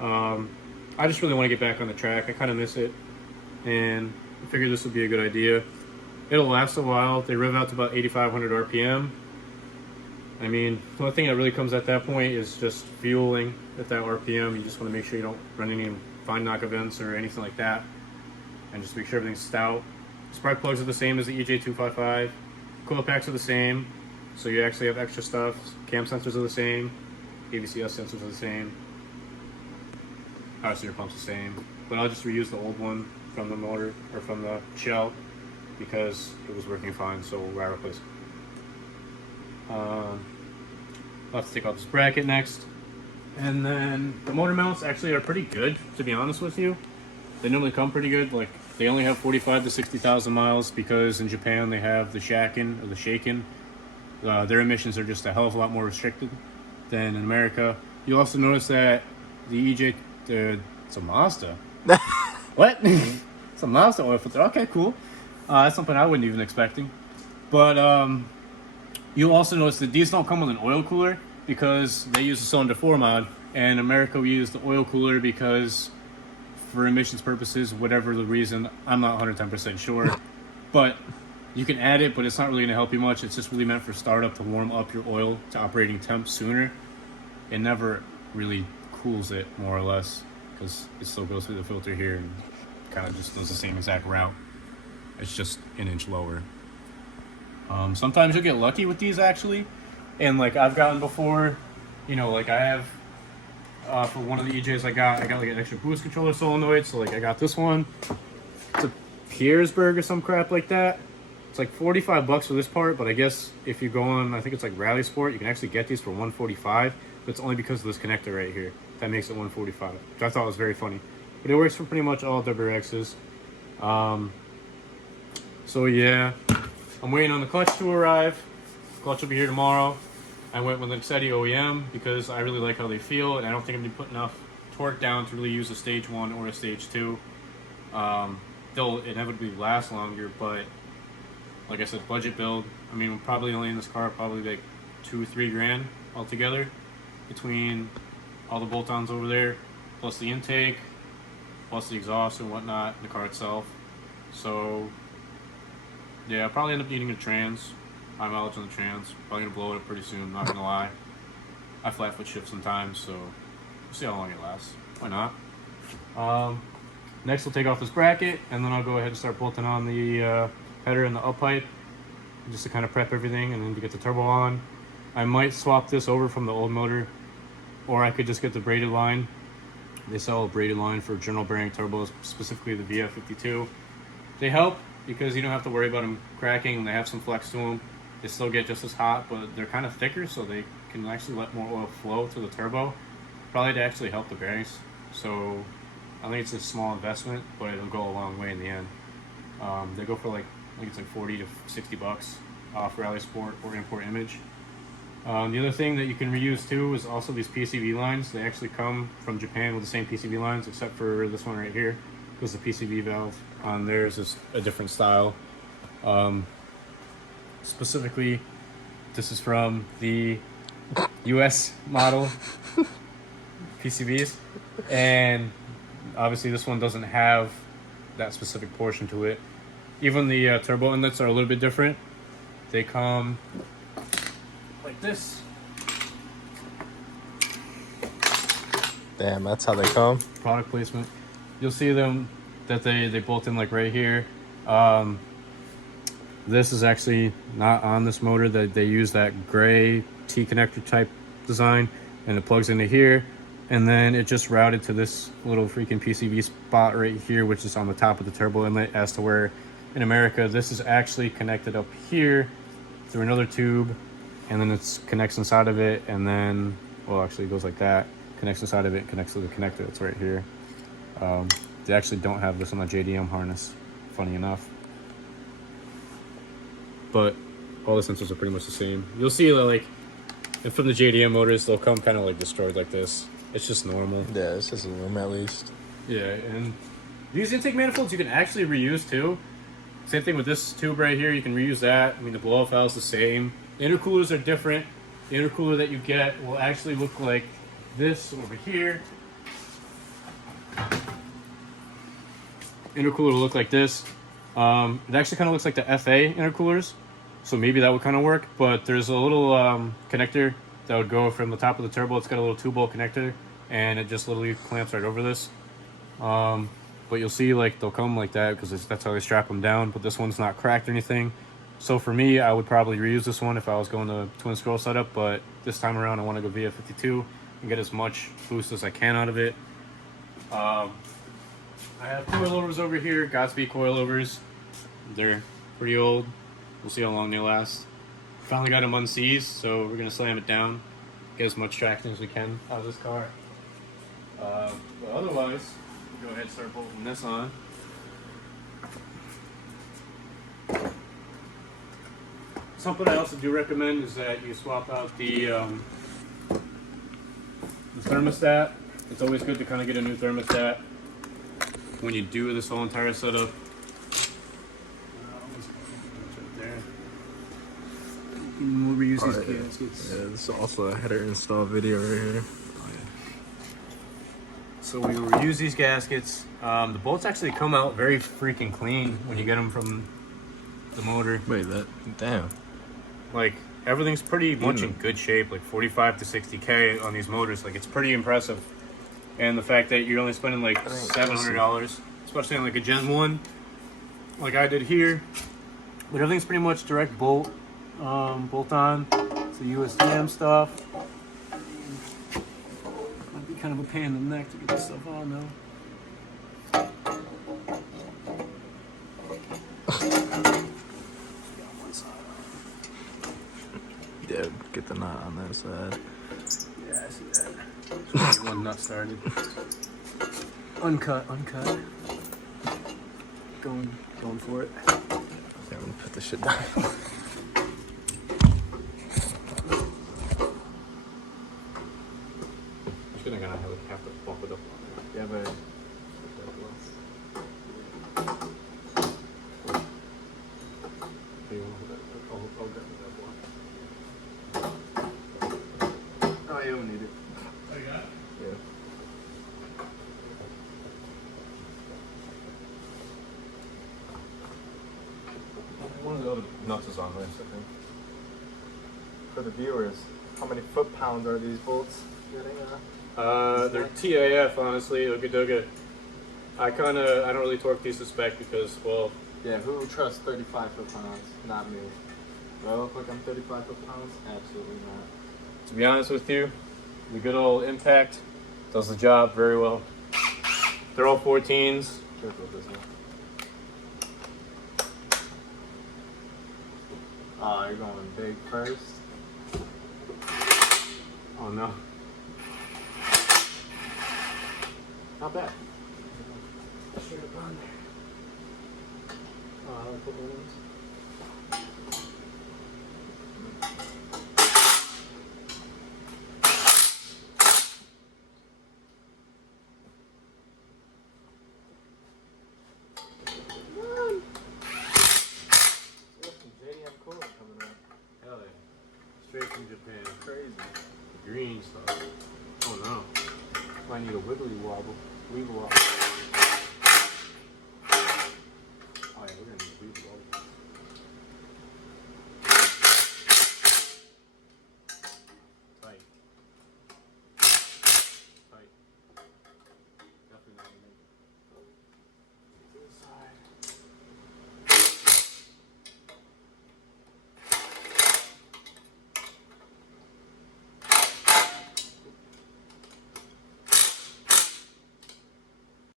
I just really want to get back on the track. I kind of miss it, and I figured this would be a good idea. It'll last a while. They rev out to about 8,500 RPM. I mean, the only thing that really comes at that point is just fueling at that RPM. You just want to make sure you don't run any fine knock events or anything like that, and just make sure everything's stout. Spark plugs are the same as the EJ255. Coil packs are the same, so you actually have extra stuff. Cam sensors are the same. AVCS sensors are the same. Power steer pump's the same. But I'll just reuse the old one from the motor, or from the shell, because it was working fine, so we'll replace it. I'll have to take off this bracket next. And then the motor mounts actually are pretty good, to be honest with you. They normally come pretty good. Like, they only have 45 to 60,000 miles because in Japan they have the shaken or the shaken. Their emissions are just a hell of a lot more restricted than in America. You'll also notice that the EJ, it's a Mazda. What? It's a Mazda oil filter. Okay, cool. That's something I wasn't even expecting. But you'll also notice that these don't come with an oil cooler because they use the cylinder 4 mod. And in America we use the oil cooler because for emissions purposes, whatever the reason, I'm not 110% sure. But you can add it, but it's not really going to help you much. It's just really meant for startup to warm up your oil to operating temp sooner. It never really cools it, more or less, because it still goes through the filter here and kind of just does the same exact route. It's just an inch lower. Sometimes you'll get lucky with these actually, and like I've gotten before, you know, like I have for one of the EJs I got like an extra boost controller solenoid. So like I got this one. It's a Piersburg or some crap like that. It's like 45 bucks for this part, but I guess if you go on, I think it's like Rally Sport, you can actually get these for 145. But it's only because of this connector right here that makes it 145, which I thought was very funny. But it works for pretty much all WRXs. So yeah, I'm waiting on the clutch to arrive. Clutch will be here tomorrow. I went with an XT OEM because I really like how they feel, and I don't think I'm going to be putting enough torque down to really use a stage 1 or a stage 2. They'll inevitably last longer, but like I said, budget build. I mean, we're probably only in this car probably like $2-3 grand altogether between all the bolt-ons over there, plus the intake, plus the exhaust and whatnot, the car itself. So yeah, I'll probably end up needing a trans. High mileage on the trans. Probably gonna blow it up pretty soon, not gonna lie. I flat foot shift sometimes, so we'll see how long it lasts. Why not? Next we'll take off this bracket, and then I'll go ahead and start bolting on the header and the up pipe, just to kind of prep everything and then to get the turbo on. I might swap this over from the old motor, or I could just get the braided line. They sell a braided line for general bearing turbos, specifically the VF52. They help because you don't have to worry about them cracking, and they have some flex to them. They still get just as hot, but they're kind of thicker, so they can actually let more oil flow through the turbo, probably to actually help the bearings. So I think it's a small investment, but it'll go a long way in the end. They go for like, I think it's like 40 to 60 bucks off Rally Sport or Import Image. The other thing that you can reuse too is also these PCV lines. They actually come from Japan with the same PCV lines, except for this one right here, because the PCV valve on theirs is a different style. Specifically, this is from the US model PCVs, and obviously this one doesn't have that specific portion to it. Even the turbo inlets are a little bit different. They come like this. Damn, that's how they come. Product placement. You'll see them that they bolt in like right here. This is actually not on this motor. That they use that gray T-connector type design, and it plugs into here, and then it just routed to this little freaking PCV spot right here, which is on the top of the turbo inlet, as to where in America this is actually connected up here through another tube, and then it connects inside of it, and then, well, actually it goes like that, connects inside of it, connects to the connector that's right here. They actually don't have this on the JDM harness, funny enough. But all the sensors are pretty much the same. You'll see that, like, and from the JDM motors, they'll come kind of like destroyed like this. It's just normal. Yeah, it's just a room at least. Yeah, and these intake manifolds you can actually reuse too. Same thing with this tube right here, you can reuse that. I mean, the blow-off valve is the same. The intercoolers are different. The intercooler that you get will actually look like this over here. intercooler will look like this. It actually kind of looks like the FA intercoolers, so maybe that would kind of work. But there's a little connector that would go from the top of the turbo. It's got a little 2-bolt connector, and it just literally clamps right over this. But you'll see, like, they'll come like that because that's how they strap them down. But this one's not cracked or anything. So for me, I would probably reuse this one if I was going to twin scroll setup. But this time around, I want to go via 52 and get as much boost as I can out of it. I have coilovers over here, Godspeed coilovers. They're pretty old. We'll see how long they last. Finally got them unseized, so we're gonna slam it down, get as much traction as we can out of this car. But otherwise, we'll go ahead and start bolting this on. Something I also do recommend is that you swap out the thermostat. It's always good to kind of get a new thermostat when you do this whole entire setup. We'll reuse these gaskets. Yeah, this is also a header install video right here. So we will reuse these gaskets. The bolts actually come out very freaking clean when you get them from the motor. Wait, damn. Like, everything's pretty much in good shape, like 45 to 60K on these motors. Like, it's pretty impressive. And the fact that you're only spending like $700, especially on like a Gen 1, like I did here. But everything's pretty much direct bolt on. It's the USDM stuff. Might be kind of a pain in the neck to get this stuff on though. Yeah, get the knot on that side. Yeah, I see that. Just get one nut started. Uncut. Going for it. Yeah, I'm gonna put this shit down. I'm gonna have to bump it up on there. Yeah, but oh, you don't need it. Oh, you got it? Yeah. One of the other nuts is on this, I think. For the viewers, how many foot-pounds are these bolts getting? They're TAF, honestly. Ooga I don't really torque these to spec because, well, Yeah, who trusts 35 foot-pounds? Not me. Do I look like I'm 35 foot-pounds? Absolutely not. to be honest with you, the good old Impact does the job very well. They're all 14s. Careful with this one. Oh, you're going big first. Oh no. Not bad. Straight up on there. Oh, I'll put one of these. Hell yeah. Straight from Japan. Crazy. The green stuff. Oh no. Might need a wiggly wobble. Wiggle wobble.